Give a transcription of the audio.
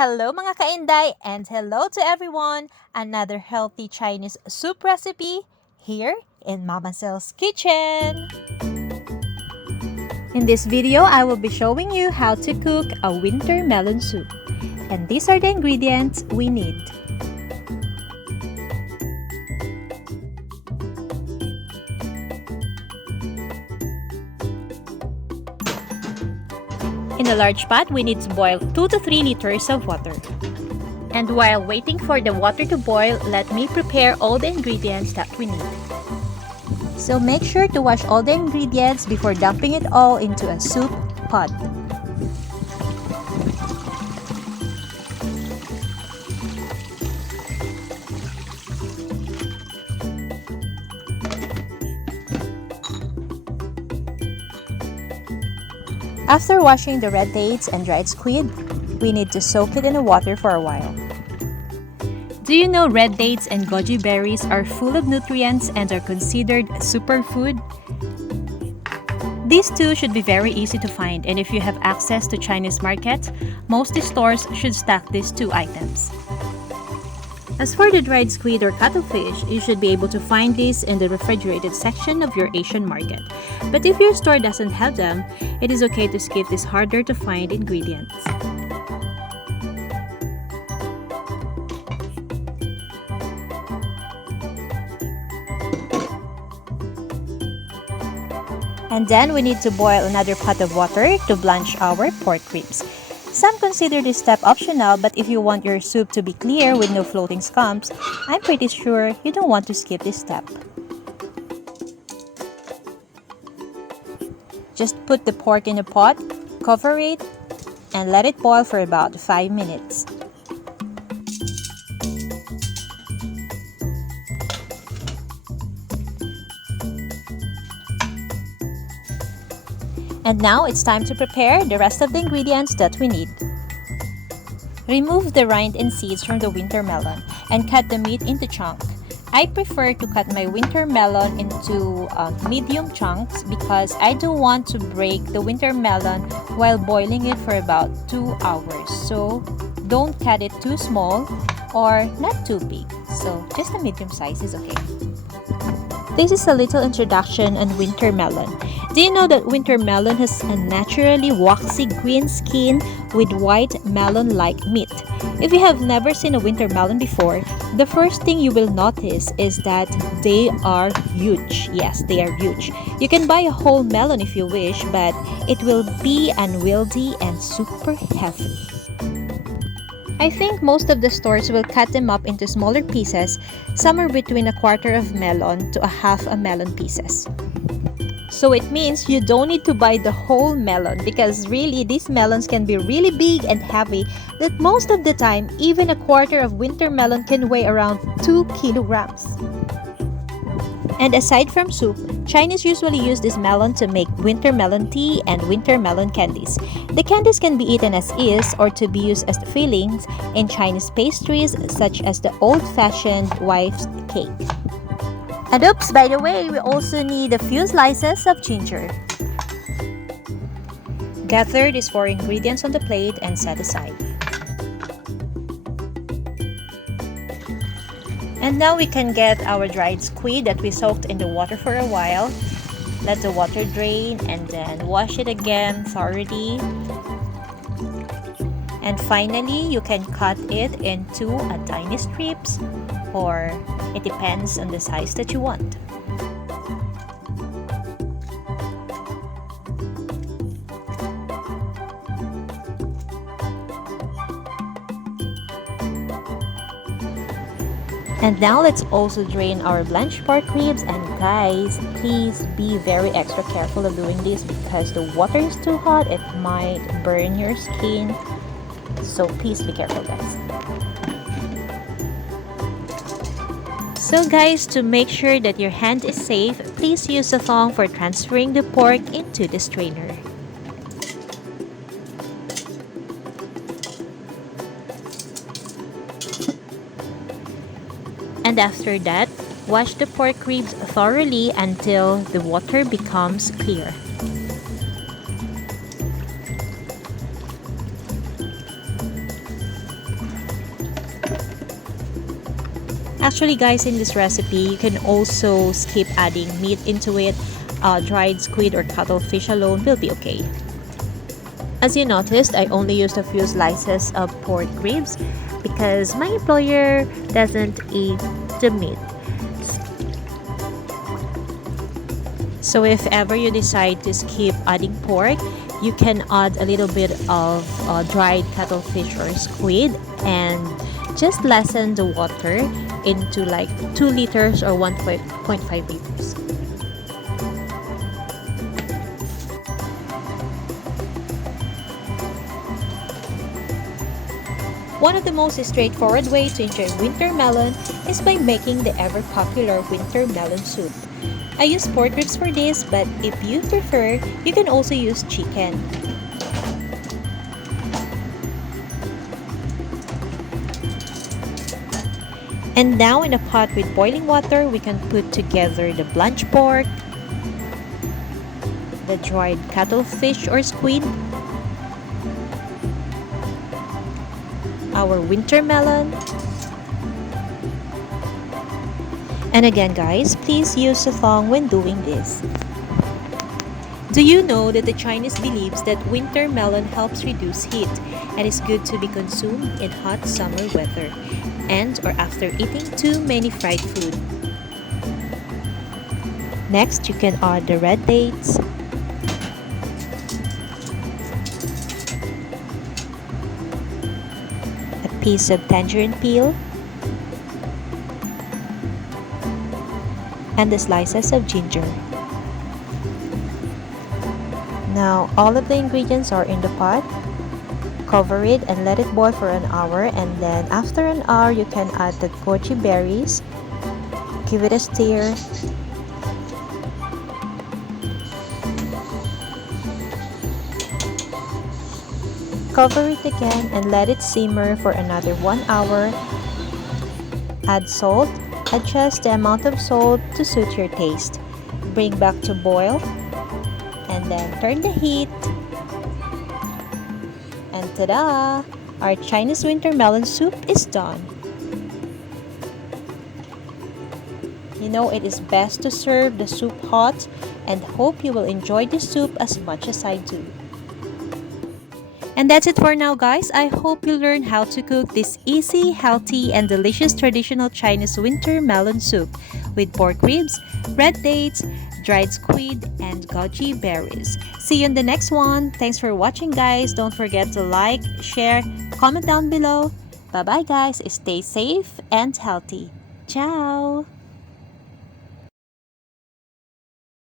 Hello mga KaInday and hello to everyone! Another healthy Chinese soup recipe here in Mmaszel's kitchen! In this video, I will be showing you how to cook a winter melon soup. And these are the ingredients we need. In a large pot, we need to boil 2 to 3 liters of water. And while waiting for the water to boil, let me prepare all the ingredients that we need. So make sure to wash all the ingredients before dumping it all into a soup pot. After washing the red dates and dried squid, we need to soak it in the water for a while. Do you know red dates and goji berries are full of nutrients and are considered superfood? These two should be very easy to find, and if you have access to Chinese markets, most stores should stock these two items. As for the dried squid or cuttlefish, you should be able to find these in the refrigerated section of your Asian market. But if your store doesn't have them, it is okay to skip these harder to find ingredients. And then we need to boil another pot of water to blanch our pork ribs. Some consider this step optional, but if you want your soup to be clear with no floating scums, I'm pretty sure you don't want to skip this step. Just put the pork in a pot, cover it, and let it boil for about 5 minutes. And now it's time to prepare the rest of the ingredients that we need. Remove the rind and seeds from the winter melon and cut the meat into chunks. I prefer to cut my winter melon into medium chunks because I don't want to break the winter melon while boiling it for about 2 hours. So don't cut it too small or not too big. So just a medium size is okay. This is a little introduction on winter melon. Do you know that winter melon has a naturally waxy green skin with white melon-like meat? If you have never seen a winter melon before, the first thing you will notice is that they are huge. Yes, they are huge. You can buy a whole melon if you wish, but it will be unwieldy and super heavy. I think most of the stores will cut them up into smaller pieces, somewhere between a quarter of melon to a half a melon pieces. So it means you don't need to buy the whole melon because really these melons can be really big and heavy that most of the time even a quarter of winter melon can weigh around 2 kilograms. And aside from soup, Chinese usually use this melon to make winter melon tea and winter melon candies. The candies can be eaten as is or to be used as fillings in Chinese pastries such as the old-fashioned wife's cake. And oops, by the way, we also need a few slices of ginger. Gather these 4 ingredients on the plate and set aside. And now we can get our dried squid that we soaked in the water for a while. Let the water drain and then wash it again thoroughly. And finally, you can cut it into a tiny strips or it depends on the size that you want. And now let's also drain our blanched pork ribs, and guys, please be very extra careful of doing this because the water is too hot, it might burn your skin. So please be careful, guys. So guys, to make sure that your hand is safe, please use a thong for transferring the pork into the strainer. And after that, wash the pork ribs thoroughly until the water becomes clear. Actually guys, in this recipe, you can also skip adding meat into it. Dried squid or cuttlefish alone will be okay. As you noticed, I only used a few slices of pork ribs because my employer doesn't eat the meat. So if ever you decide to skip adding pork, you can add a little bit of dried cuttlefish or squid and just lessen the water into like 2 liters or 1.5 liters. One of the most straightforward ways to enjoy winter melon is by making the ever popular winter melon soup. I use pork ribs for this, but if you prefer, you can also use chicken. And now in a pot with boiling water, we can put together the blanched pork, the dried cuttlefish or squid, our winter melon, and again guys, please use a thong when doing this. Do you know that the Chinese believes that winter melon helps reduce heat and is good to be consumed in hot summer weather and or after eating too many fried food? Next, you can add the red dates, a piece of tangerine peel, and the slices of ginger. Now all of the ingredients are in the pot. Cover it and let it boil for an hour, and then after an hour you can add the goji berries. Give it a stir. Cover it again and let it simmer for another 1 hour. Add salt. Adjust the amount of salt to suit your taste. Bring back to boil and then turn the heat. And ta-da! Our Chinese winter melon soup is done. You know, it is best to serve the soup hot, and hope you will enjoy this soup as much as I do. And that's it for now guys. I hope you learned how to cook this easy, healthy, and delicious traditional Chinese winter melon soup with pork ribs, red dates, dried squid, and goji berries. See you in the next one. Thanks for watching guys. Don't forget to like, share, comment down below. Bye bye guys. Stay safe and healthy. Ciao!